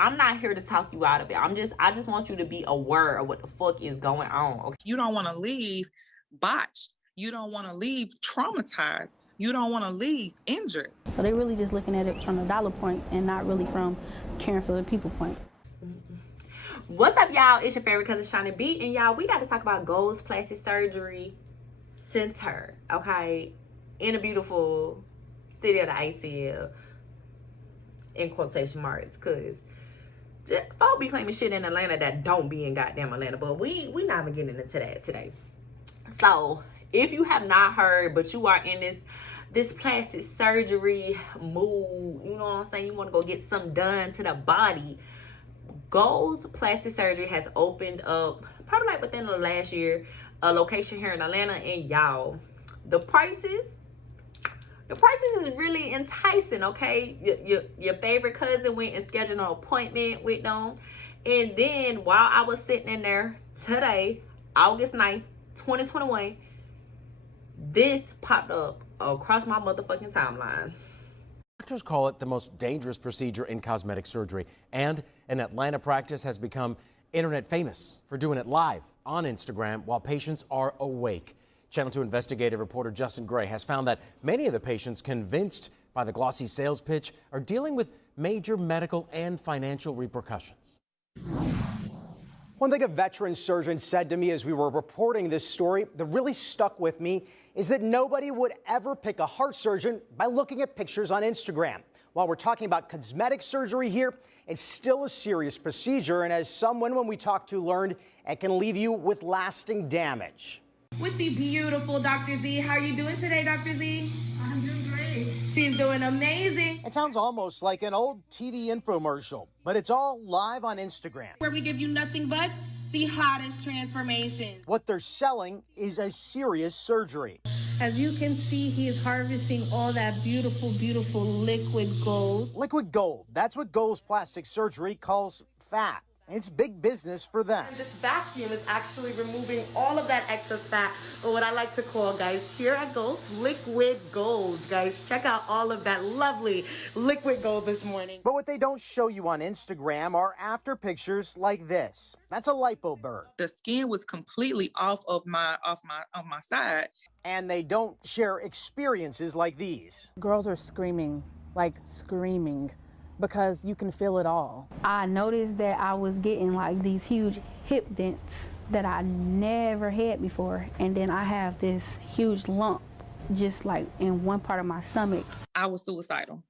I'm not here to talk you out of it. I just want you to be aware of what the fuck is going on. Okay? You don't want to leave botched. You don't want to leave traumatized. You don't want to leave injured. So they're really just looking at it from the dollar point and not really from caring for the people point. What's up, y'all? It's your favorite cousin Shawnee B, and y'all, we got to talk about Goals Plastic Surgery Center, okay, in a beautiful city of the ATL, in quotation marks, because folk be claiming shit in Atlanta that don't be in goddamn Atlanta, but we not even getting into that today. So if you have not heard, but you are in this plastic surgery mood, you know what I'm saying, you want to go get something done to the body, Goals Plastic Surgery has opened up probably like within the last year a location here in Atlanta, and y'all, the prices is really enticing. Okay, your favorite cousin went and scheduled an appointment with them, and then while I was sitting in there today, August 9th, 2021, this popped up across my motherfucking timeline. Doctors call it the most dangerous procedure in cosmetic surgery, and an Atlanta practice has become internet famous for doing it live on Instagram while patients are awake. Channel 2 investigative reporter Justin Gray has found that many of the patients convinced by the glossy sales pitch are dealing with major medical and financial repercussions. One thing a veteran surgeon said to me as we were reporting this story that really stuck with me is that nobody would ever pick a heart surgeon by looking at pictures on Instagram. While we're talking about cosmetic surgery here, it's still a serious procedure, and as someone when we talked to learned, it can leave you with lasting damage. With the beautiful Dr. Z. How are you doing today, Dr. Z? I'm doing great. She's doing amazing. It sounds almost like an old TV infomercial, but it's all live on Instagram, where we give you nothing but the hottest transformation. What they're selling is a serious surgery. As you can see, he is harvesting all that beautiful, beautiful liquid gold. Liquid gold, that's what Goals Plastic Surgery calls fat. It's big business for them. And this vacuum is actually removing all of that excess fat, or what I like to call, guys, here at Goals, liquid gold. Guys, check out all of that lovely liquid gold this morning. But what they don't show you on Instagram are after pictures like this. That's a lipo burn. The skin was completely off my side. And they don't share experiences like these. Girls are screaming, like screaming, because you can feel it all. I noticed that I was getting like these huge hip dents that I never had before. And then I have this huge lump just like in one part of my stomach. I was suicidal.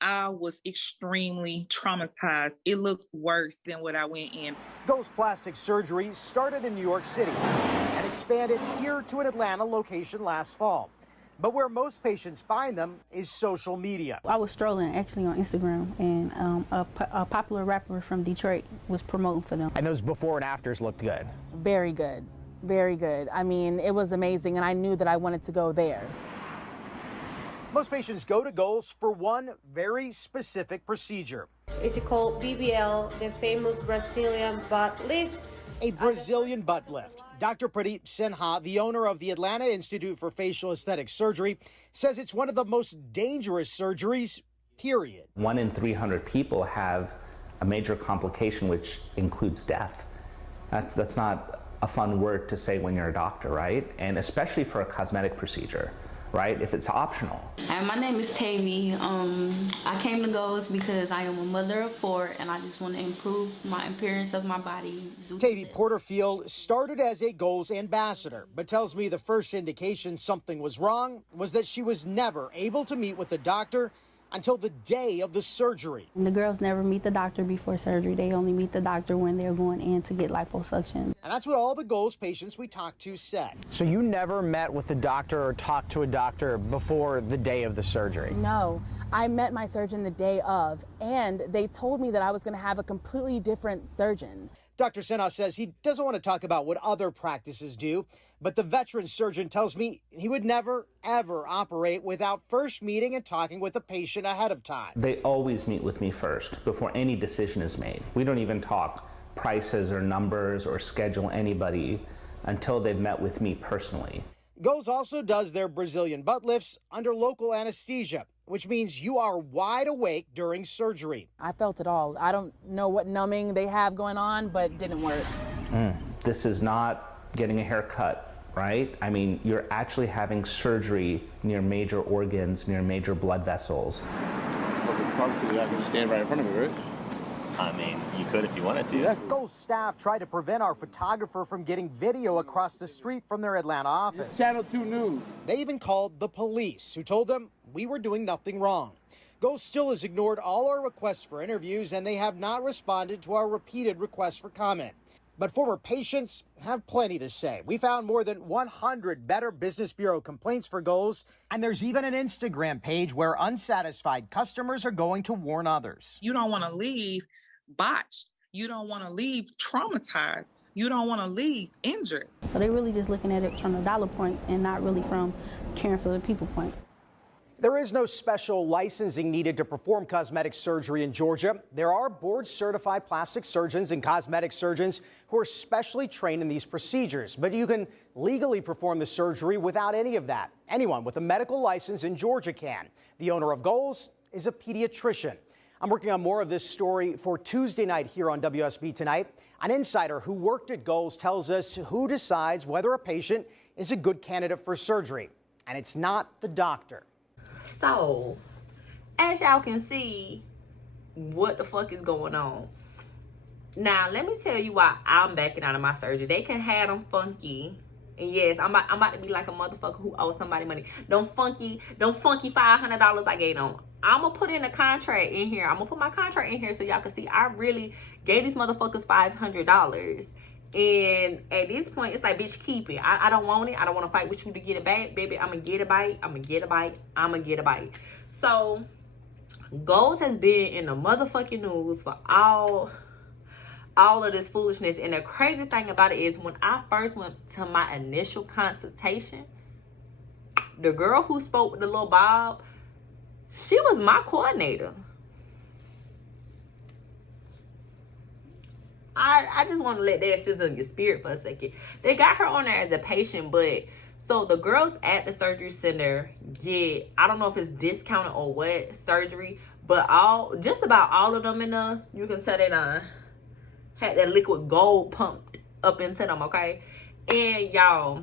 I was extremely traumatized. It looked worse than what I went in. Goals Plastic Surgery started in New York City and expanded here to an Atlanta location last fall. But where most patients find them is social media. I was strolling actually on Instagram, and a popular rapper from Detroit was promoting for them. And those before and afters looked good. Very good, very good. I mean, it was amazing, and I knew that I wanted to go there. Most patients go to Goals for one very specific procedure. It's called BBL, the famous Brazilian butt lift. A Brazilian butt lift. Dr. Pradeep Sinha, the owner of the Atlanta Institute for Facial Aesthetic Surgery, says it's one of the most dangerous surgeries, period. 1 in 300 people have a major complication, which includes death. That's not a fun word to say when you're a doctor, right? And especially for a cosmetic procedure, right? If it's optional. And my name is Tavy. I came to Goals because I am a mother of 4 and I just want to improve my appearance of my body. Tavy Porterfield started as a Goals ambassador, but tells me the first indication something was wrong was that she was never able to meet with the doctor until the day of the surgery. And the girls never meet the doctor before surgery. They only meet the doctor when they're going in to get liposuction. And that's what all the Goals patients we talked to said. So you never met with the doctor or talked to a doctor before the day of the surgery? No, I met my surgeon the day of, and they told me that I was going to have a completely different surgeon. Dr. Sinha says he doesn't want to talk about what other practices do, but the veteran surgeon tells me he would never, ever operate without first meeting and talking with the patient ahead of time. They always meet with me first before any decision is made. We don't even talk prices or numbers or schedule anybody until they've met with me personally. Goals also does their Brazilian butt lifts under local anesthesia, which means you are wide awake during surgery. I felt it all. I don't know what numbing they have going on, but it didn't work. This is not getting a haircut, right? I mean, you're actually having surgery near major organs, near major blood vessels. Probably I could just stand right in front of me, right? I mean, you could if you wanted to. Exactly. Goals staff tried to prevent our photographer from getting video across the street from their Atlanta office. Channel 2 News. They even called the police, who told them we were doing nothing wrong. Goals still has ignored all our requests for interviews, and they have not responded to our repeated requests for comment. But former patients have plenty to say. We found more than 100 Better Business Bureau complaints for Goals, and there's even an Instagram page where unsatisfied customers are going to warn others. You don't want to leave botched. You don't want to leave traumatized. You don't want to leave injured. So they're really just looking at it from the dollar point and not really from caring for the people point. There is no special licensing needed to perform cosmetic surgery in Georgia. There are board-certified plastic surgeons and cosmetic surgeons who are specially trained in these procedures, but you can legally perform the surgery without any of that. Anyone with a medical license in Georgia can. The owner of Goals is a pediatrician. I'm working on more of this story for Tuesday night here on WSB Tonight. An insider who worked at Goals tells us who decides whether a patient is a good candidate for surgery, and it's not the doctor. So, as y'all can see, what the fuck is going on? Now, let me tell you why I'm backing out of my surgery. They can have them funky. And yes, I'm about to be like a motherfucker who owes somebody money. Don't funky $500 I gave them. I'm going to put in a contract in here. I'm going to put my contract in here so y'all can see I really gave these motherfuckers $500. And at this point, it's like, bitch, keep it. I don't want it. I don't want to fight with you to get it back. Baby, I'm going to get a bite. I'm going to get a bite. I'm going to get a bite. So, Goals has been in the motherfucking news for all of this foolishness. And the crazy thing about it is when I first went to my initial consultation, the girl who spoke with the little Bob, she was my coordinator. I just want to let that sizzle in your spirit for a second. They got her on there as a patient, but so the girls at the surgery center get, I don't know if it's discounted or what, surgery, but just about all of them in there, you can tell they done had that liquid gold pumped up into them, okay? And y'all,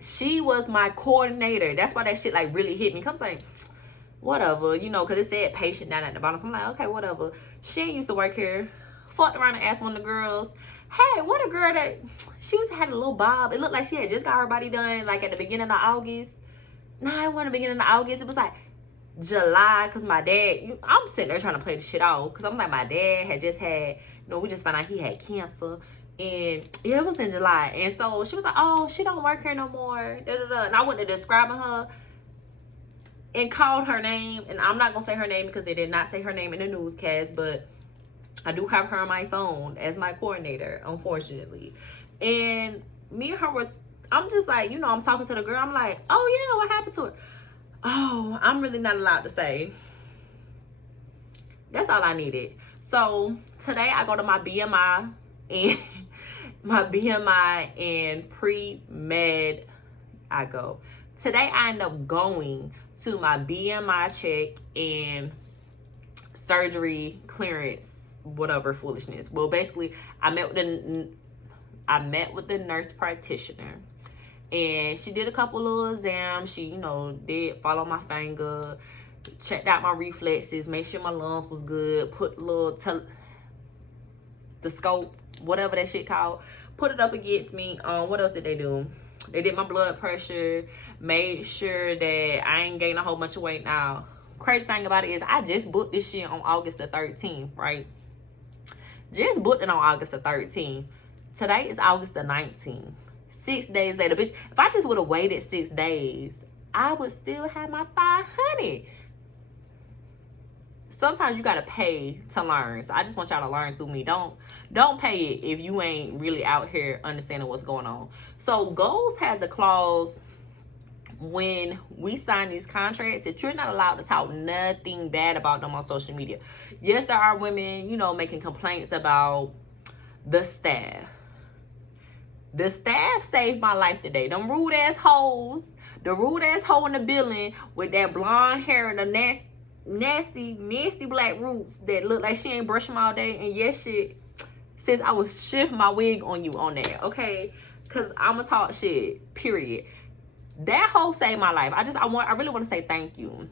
she was my coordinator. That's why that shit like really hit me. Cause I'm like, whatever, you know, cause it said patient down at the bottom. So I'm like, okay, whatever. She ain't used to work here. Fucked around and asked one of the girls, hey, what a girl that she was had a little bob. It looked like she had just got her body done like at the beginning of August. Nah, it wasn't the beginning of August. It was like July, because my dad, I'm sitting there trying to play the shit out because I'm like, my dad had just had, we just found out he had cancer. And yeah, it was in July. And so she was like, oh, she don't work here no more. Da, da, da. And I went to describing her and called her name. And I'm not going to say her name because they did not say her name in the newscast, but I do have her on my phone as my coordinator, unfortunately. And me and her I'm just like, I'm talking to the girl. I'm like, oh yeah, what happened to her? Oh, I'm really not allowed to say. That's all I needed. So today I go to my BMI and pre-med I go. Today I end up going to my BMI check and surgery clearance, whatever foolishness. Well, basically, I met with the nurse practitioner, and she did a couple little exams. She, did follow my finger, checked out my reflexes, made sure my lungs was good, put the scope, whatever that shit called, put it up against me. What else did they do? They did my blood pressure, made sure that I ain't gained a whole bunch of weight. Now, crazy thing about it is I just booked this shit on August the 13th, right? Just booked it on August the 13th. Today is August the 19th. 6 days later, bitch. If I just would have waited 6 days, I would still have my 500. Sometimes you gotta pay to learn. So I just want y'all to learn through me. Don't pay it if you ain't really out here understanding what's going on. So Goals has a clause when we sign these contracts that you're not allowed to talk nothing bad about them on social media. Yes, there are women, making complaints about the staff. The staff saved my life today. Them rude ass hoes, The rude ass hoe in the building with that blonde hair and the nasty black roots that look like she ain't brush them all day. And yes, shit, sis, I will shift my wig on you on that, okay? Cause I'ma talk shit, period. That hoe saved my life. I really want to say thank you.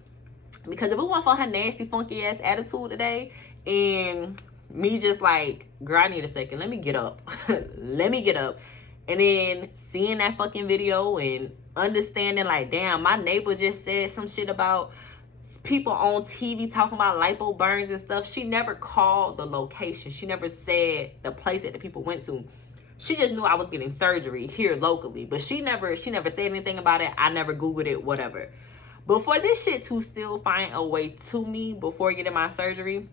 Because if it weren't for her nasty, funky ass attitude today, and me just like, girl, I need a second. Let me get up. Let me get up. And then seeing that fucking video and understanding like, damn, my neighbor just said some shit about people on TV talking about lipo burns and stuff. She never called the location. She never said the place that the people went to. She just knew I was getting surgery here locally. But she never said anything about it. I never Googled it, whatever. But for this shit to still find a way to me before getting my surgery,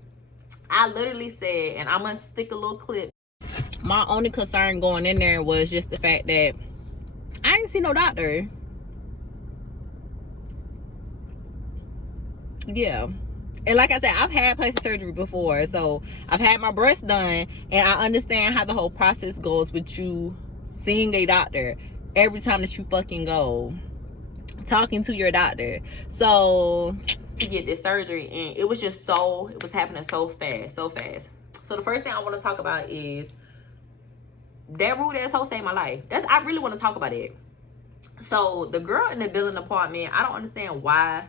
I literally said, and I'm going to stick a little clip. My only concern going in there was just the fact that I didn't see no doctor. Yeah. And like I said, I've had plastic surgery before. So I've had my breast done. And I understand how the whole process goes with you seeing a doctor every time that you fucking go. Talking to your doctor. So to get this surgery, and it was happening so fast. So the first thing I want to talk about is that rude ass hoe saved my life. I really want to talk about it. So the girl in the building apartment, I don't understand why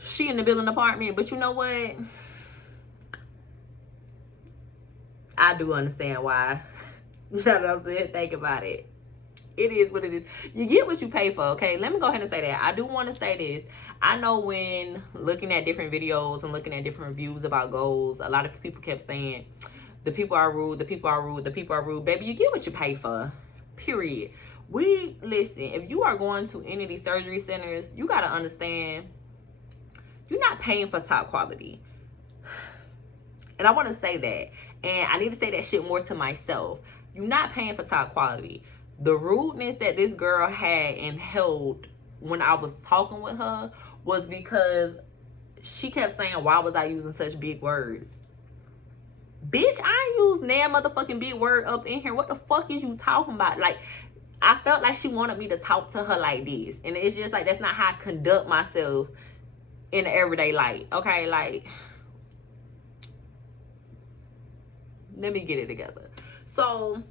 she in the building apartment, but you know what? I do understand why. Now that I'm sitting here thinking about it. It is what it is. You get what you pay for, okay? Let me go ahead and say that. I do want to say this. I know when looking at different videos and looking at different reviews about goals, a lot of people kept saying, the people are rude, the people are rude, the people are rude. Baby, you get what you pay for, period. Listen, if you are going to any of these surgery centers, you got to understand, you're not paying for top quality. And I want to say that. And I need to say that shit more to myself. You're not paying for top quality. The rudeness that this girl had and held when I was talking with her was because she kept saying, why was I using such big words? Bitch, I ain't used damn motherfucking big word up in here. What the fuck is you talking about? Like, I felt like she wanted me to talk to her like this. And it's just like, that's not how I conduct myself in the everyday life. Okay, like, let me get it together. So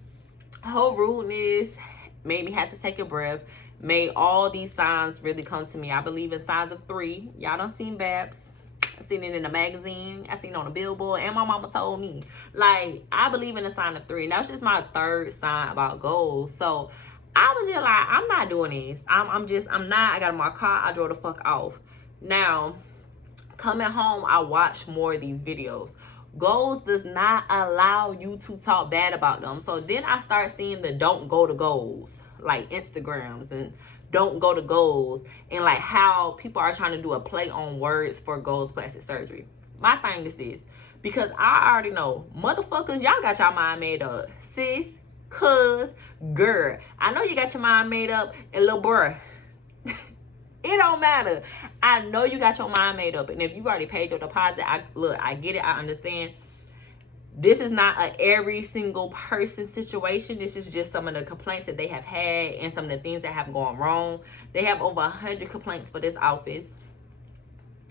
her rudeness made me have to take a breath, made all these signs really come to me. I believe in signs of 3. Y'all done seen Babs. I seen it in the magazine. I seen it on the billboard. And my mama told me. Like, I believe in the sign of 3. And that was just my 3rd sign about goals. So I was just like, I'm not doing this. I'm not. I got in my car. I drove the fuck off. Now, coming home, I watched more of these videos. Goals does not allow you to talk bad about them. So then I start seeing the don't go to goals, like Instagrams, and don't go to goals, and like how people are trying to do a play on words for goals plastic surgery. My thing is this, because I already know, motherfuckers, y'all got y'all mind made up. Sis, cuz, girl, I know you got your mind made up, and little bruh, it don't matter. I know you got your mind made up. And if you've already paid your deposit, I get it. I understand. This is not a every single person situation. This is just some of the complaints that they have had and some of the things that have gone wrong. They have over 100 complaints for this office.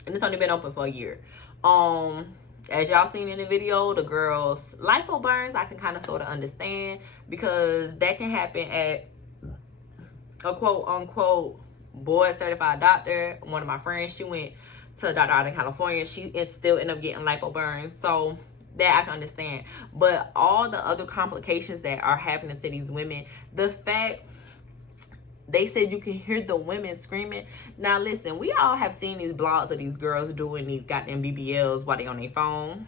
And it's only been open for a year. As y'all seen in the video, the girls' lipo burns, I can kind of sort of understand, because that can happen at a quote unquote board certified doctor. One of my friends, she went to a doctor out in California. She still ended up getting lipo burns. So that I can understand. But all the other complications that are happening to these women, the fact they said you can hear the women screaming. Now listen, we all have seen these blogs of these girls doing these goddamn BBLs while they on their phone,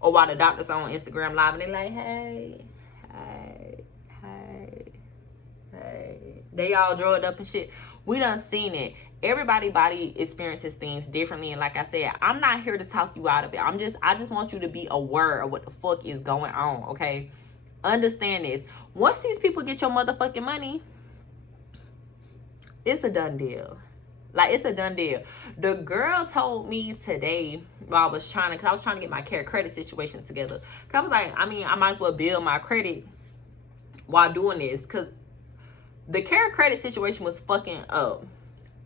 or while the doctor's on Instagram live and they like, hey. They all drugged up and shit. We done seen it. Everybody's body experiences things differently, and like I said, I'm not here to talk you out of it. I just want you to be aware of what the fuck is going on, okay? Understand this. Once these people get your motherfucking money, it's a done deal. Like, it's a done deal. The girl told me today while I was trying to get my credit situation together. Cause I was like, I mean, I might as well build my credit while doing this, cause The Care Credit situation was fucking up.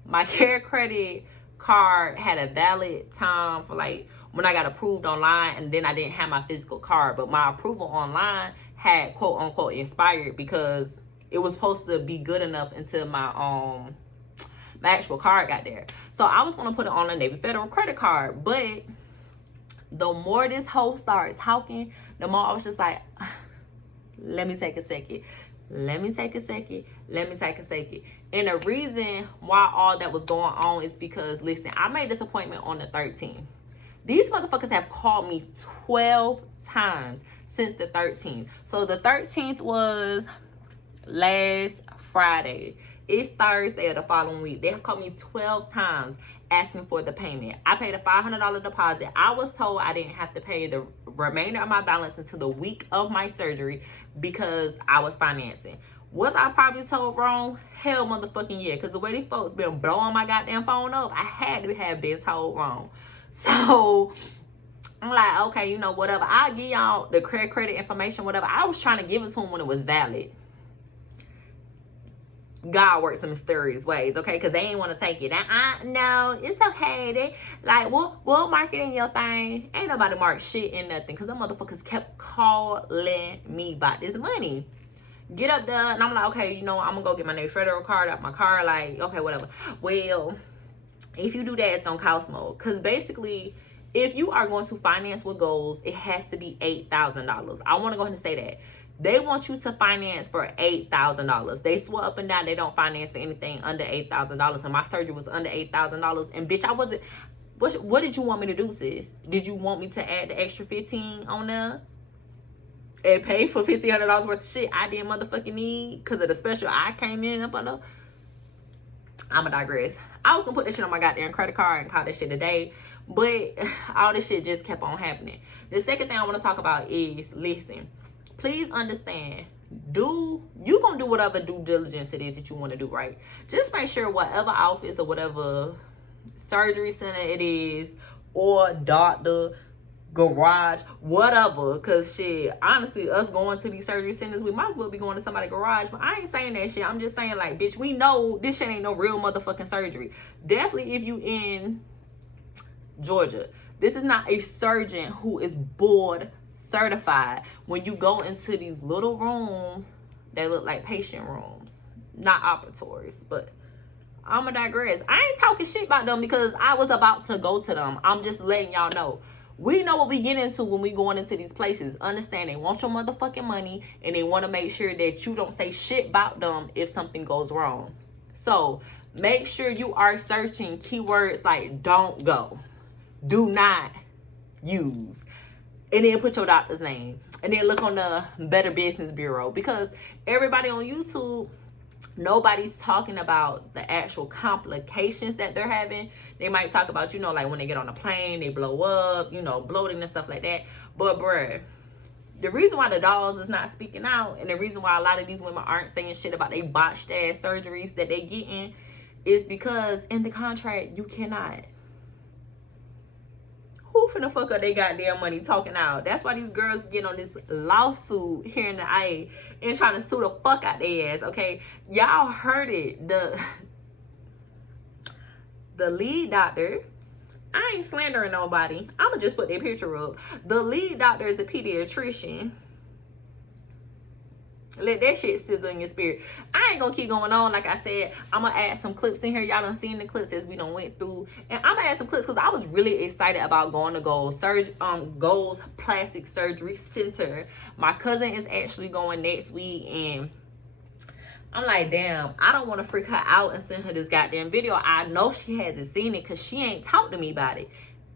My Care Credit card had a valid time for like when I got approved online, and then I didn't have my physical card, but my approval online had quote unquote expired because it was supposed to be good enough until my actual card got there. So I was gonna put it on a Navy Federal credit card, but the more this hoe started talking, the more I was just like, let me take a second. Let me take a second. Let me take a second. And the reason why all that was going on is because, listen, I made this appointment on the 13th. These motherfuckers have called me 12 times since the 13th. So the 13th was last Friday. It's Thursday of the following week. They have called me 12 times asking for the payment. I paid a $500 deposit. I was told I didn't have to pay the remainder of my balance until the week of my surgery because I was financing. Was I probably told wrong? Hell motherfucking yeah. Because the way these folks been blowing my goddamn phone up, I had to have been told wrong. So I'm like, okay, you know, whatever. I'll give y'all the credit information, whatever. I was trying to give it to them when it was valid. God works in mysterious ways, okay? Because they ain't want to take it. No, it's okay. They like, we'll mark it in your thing. Ain't nobody mark shit in nothing because them motherfuckers kept calling me about this money. Get up there, and I'm like, okay, you know, I'm gonna go get my Navy Federal card out my car. Like, okay, whatever. Well, if you do that, it's gonna cost more. Because basically, if you are going to finance with goals, it has to be $8,000. I want to go ahead and say that. They want you to finance for $8,000. They swear up and down they don't finance for anything under $8,000. And my surgery was under $8,000. And bitch, I wasn't. What did you want me to do, sis? Did you want me to add the extra $15 on there and pay for $1,500 worth of shit I didn't motherfucking need because of the special I came in up under? I'ma digress. I was gonna put that shit on my goddamn credit card and call that shit a day, but all this shit just kept on happening. The second thing I want to talk about is, listen, please understand, you gonna do whatever due diligence it is that you want to do, right? Just make sure whatever office or whatever surgery center it is, or doctor, garage, whatever, because shit, honestly, us going to these surgery centers, we might as well be going to somebody's garage. But I ain't saying that shit. I'm just saying, like, bitch, we know this shit ain't no real motherfucking surgery. Definitely if you in Georgia, this is not a surgeon who is board certified. When you go into these little rooms that look like patient rooms, not operatories, but I'ma digress. I ain't talking shit about them because I was about to go to them. I'm just letting y'all know. We know what we get into when we going into these places. Understand, they want your motherfucking money and they want to make sure that you don't say shit about them if something goes wrong. So make sure you are searching keywords like don't go, do not use, and then put your doctor's name, and then look on the Better Business Bureau, because everybody on YouTube, nobody's talking about the actual complications that they're having. They might talk about, you know, like when they get on a plane, they blow up, you know, bloating and stuff like that. But bruh, the reason why the dolls is not speaking out, and the reason why a lot of these women aren't saying shit about they botched ass surgeries that they getting, is because in the contract, you cannot. Who finna fuck up they goddamn money talking out? That's why these girls get on this lawsuit here in the IA and trying to sue the fuck out their ass, okay? Y'all heard it. The lead doctor, I ain't slandering nobody. I'ma just put their picture up. The lead doctor is a pediatrician. Let that shit sizzle in your spirit. I ain't gonna keep going on. Like I said, I'm gonna add some clips in here. Y'all done seen the clips as we done went through. And I'm gonna add some clips because I was really excited about going to Goals Plastic Surgery Center. My cousin is actually going next week, and I'm like, damn, I don't want to freak her out and send her this goddamn video. I know she hasn't seen it because she ain't talked to me about it.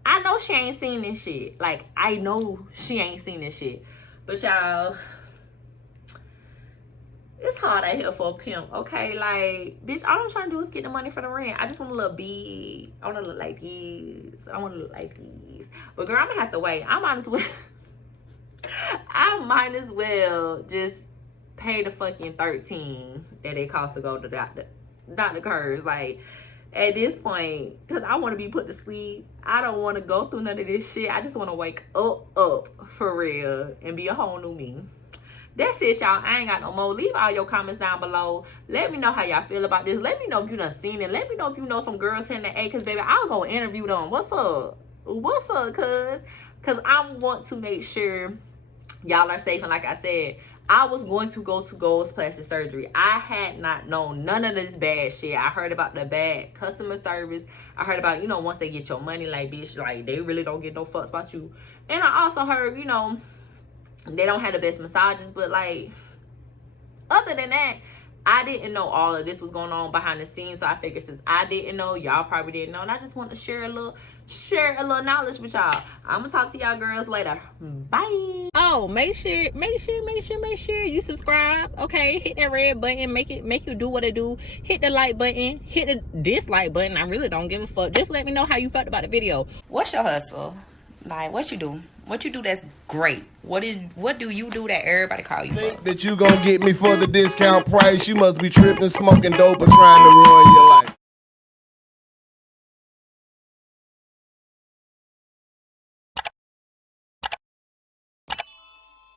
I know she ain't seen this shit. Like, I know she ain't seen this shit. But y'all, it's hard out here for a pimp, okay? Like, bitch, all I'm trying to do is get the money for the rent. I just want to look big. I want to look like these. I want to look like these. But girl, I'm gonna have to wait. I might as well just pay the fucking $13 that it costs to go to Dr. Kerr's. Like, at this point, because I want to be put to sleep. I don't want to go through none of this shit. I just want to wake up for real and be a whole new me. That's it, y'all. I ain't got no more. Leave all your comments down below. Let me know how y'all feel about this. Let me know if you done seen it. Let me know if you know some girls hitting the A, because baby, I'll go interview them. What's up? What's up, cuz? Because I want to make sure y'all are safe. And like I said, I was going to go to Gold's Plastic Surgery. I had not known none of this bad shit. I heard about the bad customer service. I heard about, you know, once they get your money, like, bitch, like, they really don't get no fucks about you. And I also heard, you know, they don't have the best massages. But, like, other than that, I didn't know all of this was going on behind the scenes. So I figured since I didn't know, y'all probably didn't know. And I just want to share a little knowledge with y'all. I'm gonna talk to y'all girls later. Bye. Oh, make sure you subscribe. Okay, hit that red button. Make you do what it do. Hit the like button. Hit the dislike button. I really don't give a fuck. Just let me know how you felt about the video. What's your hustle? Like, what you do? What you do that's great? What do you do that everybody call you for? That you gonna get me for the discount price? You must be tripping, smoking dope, or trying to ruin your life.